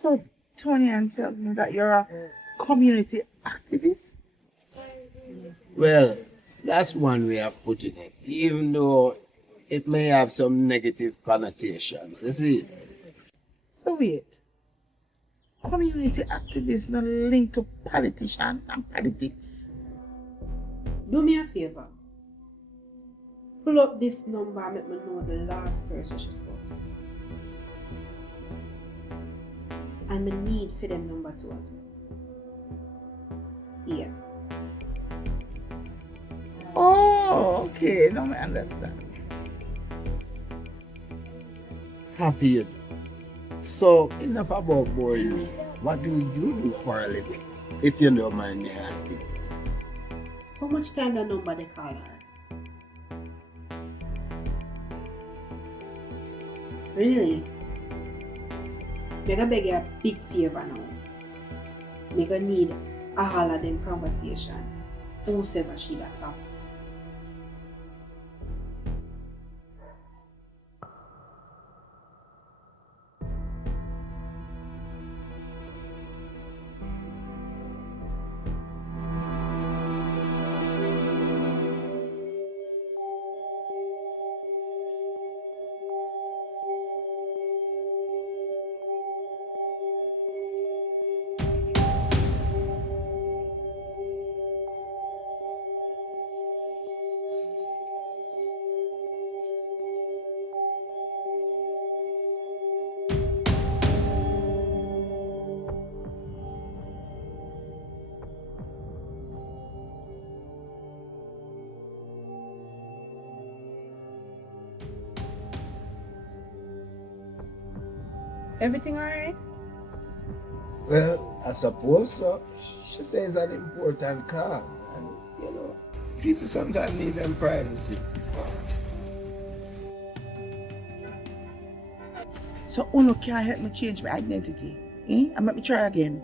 So Tony and tells me that you're a community activist. Well, that's one way of putting it, even though it may have some negative connotations. You see? So wait. Community activists not linked to politicians and politics. Do me a favor. Pull up this number and make me know the last person she spoke to. And me need for them number 2 as well. Yeah. Oh, okay. Now I understand. Happy you do. So, enough about boring me. What do you do for a living? If you don't mind me asking. How much time that number they call her? Really? Me gonna beg you a big favor now. Me gonna need all of them conversation. Whosoever she that talk. Everything alright? Well, I suppose so. She says an important call. And, people sometimes need them privacy. So Uno can't help me change my identity. And make me try again.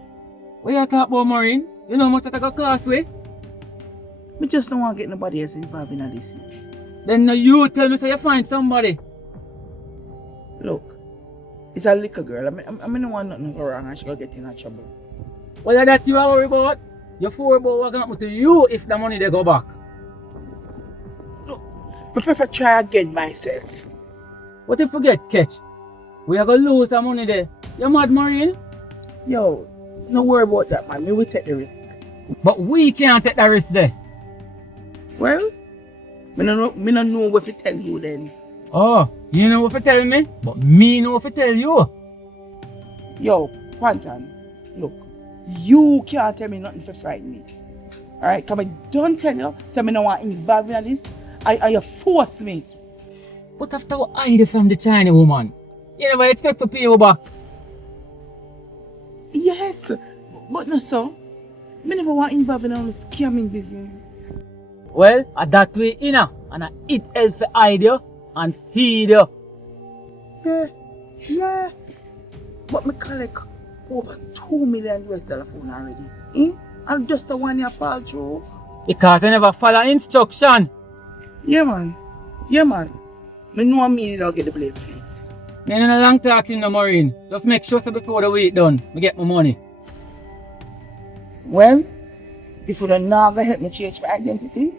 What you talk about, Maureen? You know how much that I got class with? Me just don't want to get nobody else involved in this. Then now you tell me so you find somebody. Look, it's a little girl. I don't want nothing go wrong and she go get in trouble. Well, that you are worried about? You're worried about what gonna happen to you if the money they go back. Look, I prefer try again myself. What if we get catch? We are gonna lose some money there. You mad, Maureen? Yo, no worry about that, man. Me will take the risk. But we can't take the risk there. Well, me no know what to tell you then. Oh, you know what to tell me? But me know what to tell you. Yo, Panton, look, you can't tell me nothing to frighten me. Alright, come on, don't tell you, so me no want involved in this. You force me. But after what I hide from the China woman, you never expect to pay you back. Yes, but no so. Me never want involved in all the scamming business. Well, at that way, and I eat help to hide you and feed you. Yeah. But me collect over $2 million phone already. And just the one you fall through. Because I never follow instruction. Yeah, man. Me know me don't get the blame for it. Me no long talking no Maureen. Just make sure so before the week done, me get my money. Well, if you don't know help me change my identity,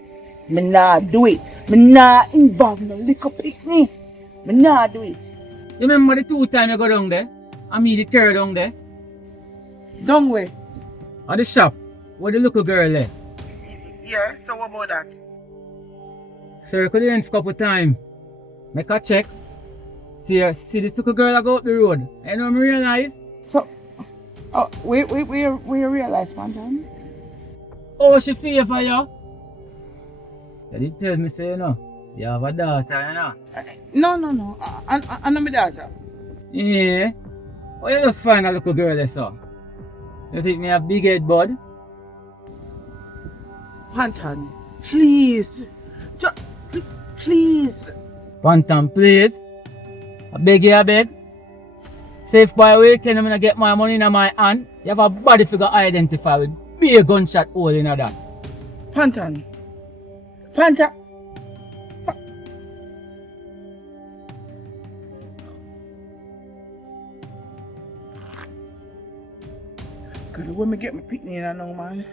me not do it. Me not involve in no liquor picnic. Me not do it. You remember the 2 times you go down there? And me the 3rd down there? Down where? At the shop, where the little girl there. Yeah, so what about that? Circle the ends couple times. Make a check. See this little girl that go up the road. You know me realize? So, we realize, Panton? Oh, she favor you? You did tell me, say, you have a daughter, No. I know my daughter. Yeah? Oh, you just find a little girl there, so. You think me a big head, bud? Panton, please. Please. Panton, please. I beg you, I beg. Say if by weekend I'm gonna get my money in my hand, you have a body figure identify with be a gunshot hole in that. Panton. God, when me get my picnic in now, man.